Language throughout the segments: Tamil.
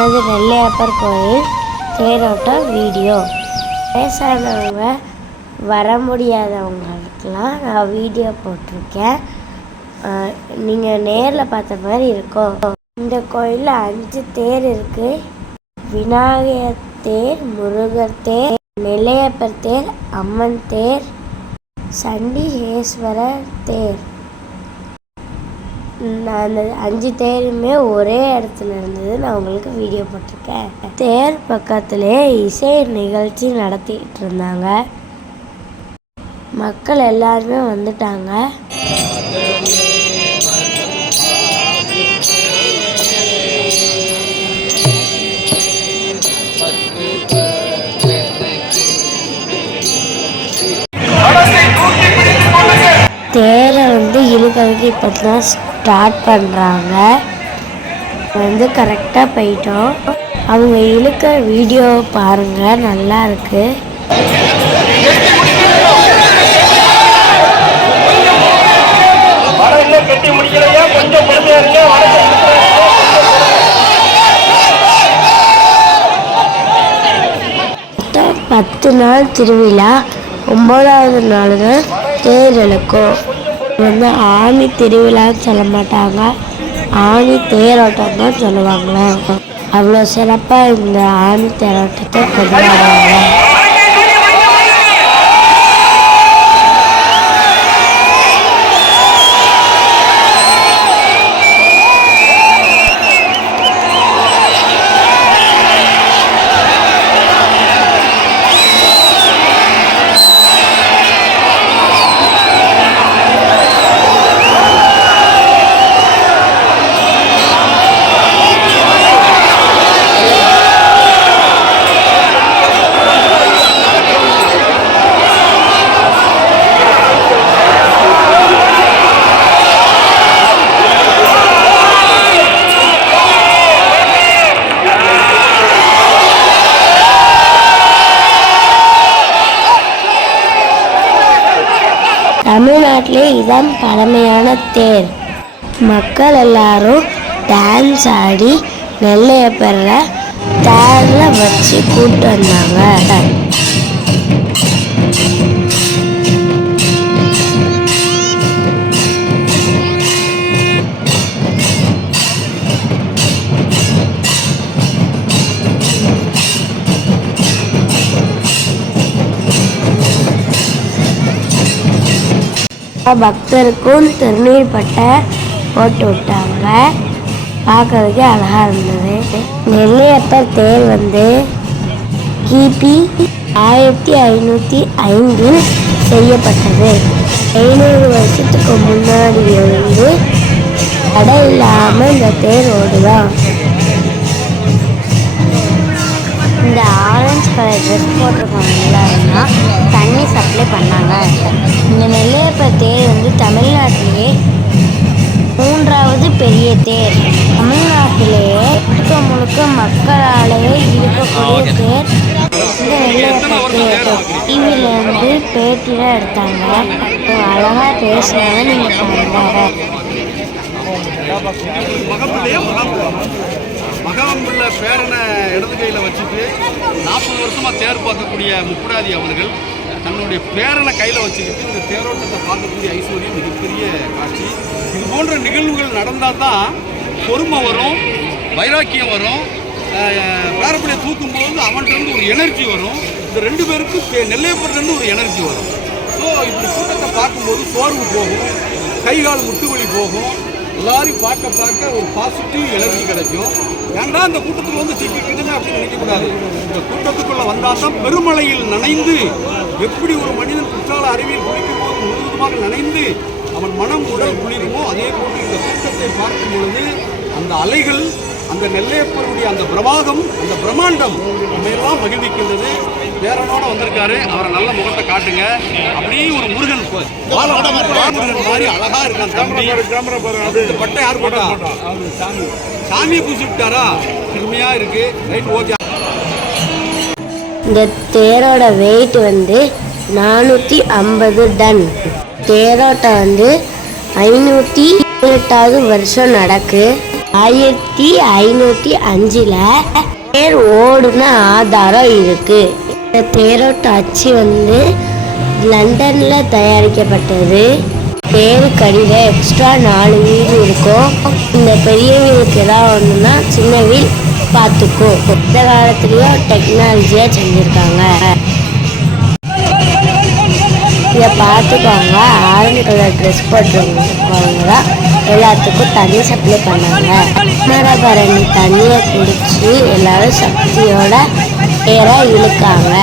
மது நெல்லையப்பர் கோயில் தேரோட்டம் வீடியோ. வயசானவங்க வர முடியாதவங்களுக்கெல்லாம் நான் வீடியோ போட்டிருக்கேன். நீங்கள் நேரில் பார்த்த மாதிரி இருக்கும். இந்த கோயிலில் அஞ்சு தேர் இருக்குது விநாயகர் தேர் முருகர் தேர் நெல்லையப்பர் தேர் அம்மன் தேர் சண்டிகேஸ்வரர் தேர். அந்த அஞ்சு தேருமே ஒரே இடத்துல இருந்தது. நான் உங்களுக்கு வீடியோ போட்டிருக்கேன். தேர் பக்கத்திலே இசை நிகழ்ச்சி நடத்திட்டு இருந்தாங்க. மக்கள் எல்லாருமே வந்துட்டாங்க. தேரை வந்து இழுக்கிறதுக்கு இப்போ தான் ஸ்டார்ட் பண்ணுறாங்க வந்து கரெக்டாக போயிட்டோம். அவங்க இழுக்கிற வீடியோ பாருங்கள் நல்லா இருக்கு. வர இன்னும் கட்டி முடிக்கலையா? கொஞ்சம் பொறுமையா இருங்க. வர மொத்தம் பத்து நாள் திருவிழா. ஒன்பதாவது நாள் தான் தேர் இழுக்கும். வந்து ஆணி திருவிழான்னு சொல்ல மாட்டாங்க. ஆணி தேரோட்டம் தான் சொல்லுவாங்களே அவ்வளோ சிறப்பாக இந்த ஆணி தேரோட்டத்தை கொண்டாடுவாங்க. தமிழ்நாட்டிலே இதான் பழமையான தேர். மக்கள் எல்லாரும் டான்ஸ் ஆடி நெல்லையப்பரை தேரில் வச்சு கூப்பிட்டு வந்தாங்க. பக்தருக்கும் திருநீர் பட்டை போட்டு விட்டாங்க. பார்க்கறதுக்கே அழகாக இருந்தது. நெல்லையப்பர் தேர் வந்து கிபி ஆயிரத்தி ஐநூற்றி ஐந்தில் செய்யப்பட்டது. ஐநூறு வருஷத்துக்கு முன்னாடி இருந்து தடை இல்லாமல் இந்த தேர் ஓடுதான். இந்த ஆரஞ்சு கலர் ட்ரெஸ் போட்டிருக்கவங்களா தண்ணி சப்ளை பண்ணாங்க. இந்த நெல்லையப்பர் தேர் வந்து தமிழ்நாட்டிலேயே மூன்றாவது பெரிய தேர். தமிழ்நாட்டிலேயே முழுக்க முழுக்க மக்களாலேயே இருக்கக்கூடிய தேர். இந்த நெல்லையப்பர் தேர் டிவியில் வந்து பேட்டிலாம் எடுத்தாங்க. அழகாக பேசினாங்க நீங்கள் பாருங்க மகப்பிள்ளையே பேரனை இடது கையில் வச்சுட்டு நாற்பது வருஷமாக தேர் பார்க்கக்கூடிய முப்புராதி அவர்கள் தன்னுடைய பேரனை கையில் வச்சுக்கிட்டு இந்த தேரோட்டத்தை பார்க்கக்கூடிய ஐஸ்வர்யம் மிகப்பெரிய காட்சி. இது போன்ற நிகழ்வுகள் நடந்தால் தான் பொறுமை வரும் வைராக்கியம் வரும். அஹ், பேரப்பிள்ளையை தூக்கும்போது அவன்கிட்ட ஒரு எனர்ஜி வரும். இந்த ரெண்டு பேருக்கும் பே- நெல்லையப்பட்டிலேருந்து ஒரு எனர்ஜி வரும். ஸோ இப்படி கூட்டத்தை பார்க்கும்போது சோர்வு போகும் கை கால் முட்டு வலி போகும். எல்லாரையும் பார்க்க பார்க்க ஒரு பாசிட்டிவ் எனர்ஜி கிடைக்கும். ஏன்டா அந்த கூட்டத்துக்கு வந்து சிக்கிக்கிட்டுங்க அப்படின்னு நினைக்கக்கூடாது. இந்த கூட்டத்துக்குள்ள வந்தால் தான் பெருமழையில் நனைந்து எப்படி ஒரு மனிதன் குற்றால அறிவியல் குளிக்கும் போது முழுவதுமாக நனைந்து அவன் மனம் உடல் குளிருமோ அதே போன்று இந்த கூட்டத்தை பார்க்கும் பொழுது அந்த அலைகள் அந்த நெல்லையப்பருடைய அந்த பிரவாகம் அந்த பிரம்மாண்டம் நம்மையெல்லாம் மகிழ்விக்கின்றது. பேரனோட வந்திருக்காரு. அவரை நல்ல முகத்தை காட்டுங்க. அப்படியே ஒரு முருகன் முருகன் மாதிரி அழகா இருக்கான் தம்பி. இந்த பட்டை யார் போட்டா? சாமி. சாமியை பூசி விட்டாரா பெருமையா இருக்கு. Right okay. இந்த தேரோட வெயிட் வந்து நானூற்றி ஐம்பது டன். தேரோட்டம் வந்து ஐநூற்றி எட்டாவது வருஷம் நடக்கு. ஆயிரத்தி ஐநூற்றி அஞ்சில் தேர் ஓடுன ஆதாரம் இருக்கு. இந்த தேரோட்ட அச்சு வந்து லண்டனில் தயாரிக்கப்பட்டது. தேருக்கு எக்ஸ்ட்ரா நாலு வீடு இருக்கும். இந்த பெரிய வீலுக்கு ஏதாவது ஒன்றுனா சின்ன வீல் பார்த்துக்கும் இந்த காலத்துலேயும் டெக்னாலஜியாக செஞ்சுருக்காங்க. இதை பார்த்துக்கோங்க ஆரஞ்சு கலர் ட்ரெஸ் போட்டுருவாங்க தான் எல்லாத்துக்கும் தண்ணி சப்ளை பண்ணாங்க. மரபரணி தண்ணியை குடிச்சு எல்லாரும் சக்தியோட பேரை இழுக்காங்க.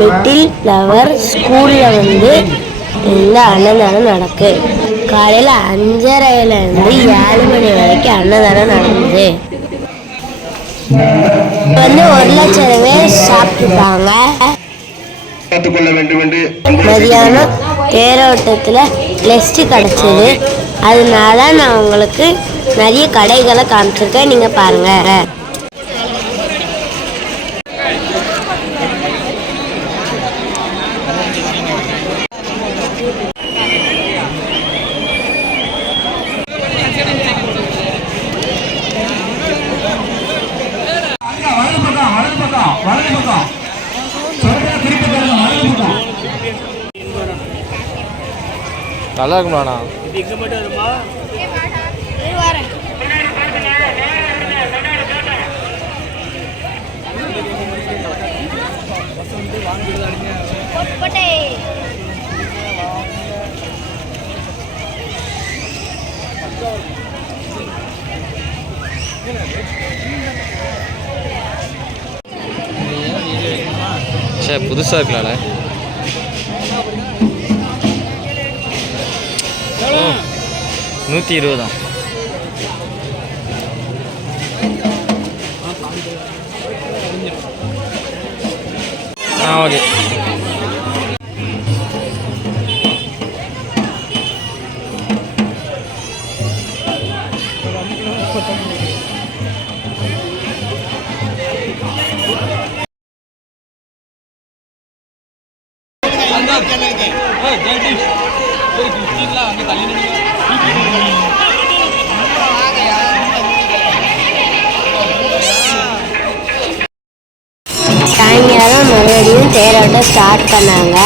லிட்டில் ஃப்ளவர் ஸ்கூலில் வந்து இந்த அன்னதானம் நடக்கு. காலையில் அஞ்சரைலேருந்து ஏழு மணி வரைக்கும் அன்னதானம் நடந்தது வந்து ஒரு லட்சம் பேர் சாப்பிட்டுருப்பாங்க மதியானம் தேரோட்டத்தில் லெஸ்ட் கிடச்சிது. அதனால நான் உங்களுக்கு நிறைய கடைகளை காமிச்சிருக்கேன். நீங்கள் பாருங்கள் நல்லா இருக்குமாண்ணா சே புதுசாக இருக்கலாம்ல நூற்றி இருபதாம் ஆ ஓகே. சாயங்காலம் மறுபடியும் தேரோட்டம் ஸ்டார்ட் பண்ணாங்க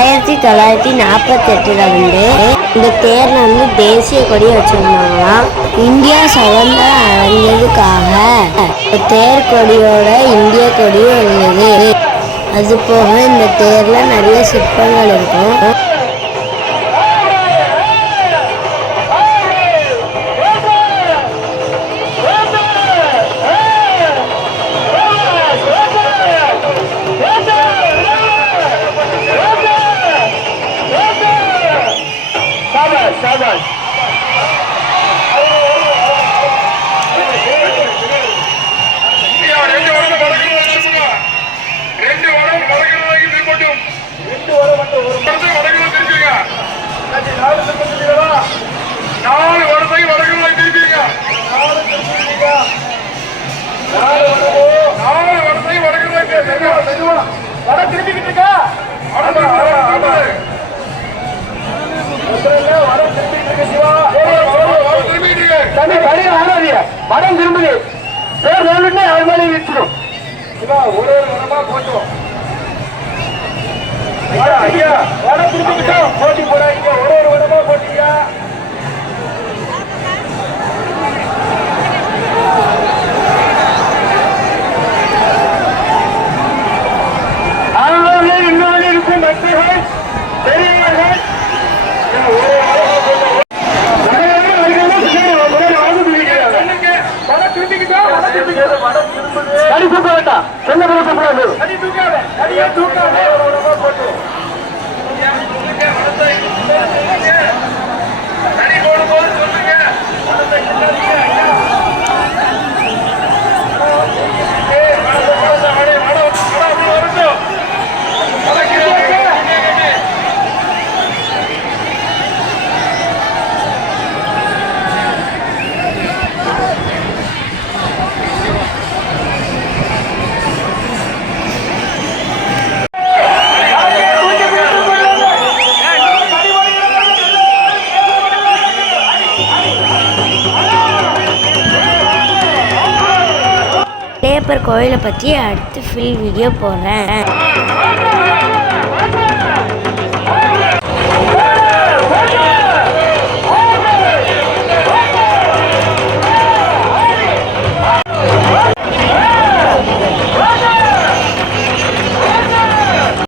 ஆயிரத்தி தொள்ளாயிரத்தி நாற்பத்தெட்டில் வந்து இந்த தேரில் வந்து தேசிய கொடியை வச்சுருந்தாங்களாம். இந்தியா சுதந்திரம் அடைஞ்சதுக்காக தேர் கொடியோட இந்திய கொடியும் இருந்தது. அது போக இந்த தேரில் நிறைய சிற்பங்கள் இருக்கும். வட திருப்பிக்கிட்டு இருக்கா வட திருப்பிக்கிட்டு இருக்க சிவா திரும்பிட்டு திரும்புது பேர் அது மேலே விட்டுடும் சிவா ஒரு ஒரு வரமா போட்டோம் ஐயா போட்டி போடாதீங்க ஒரு ஒரு பேப்பர் கோயிலை பற்றி அடுத்து ஃபில் வீடியோ போடுறேன்.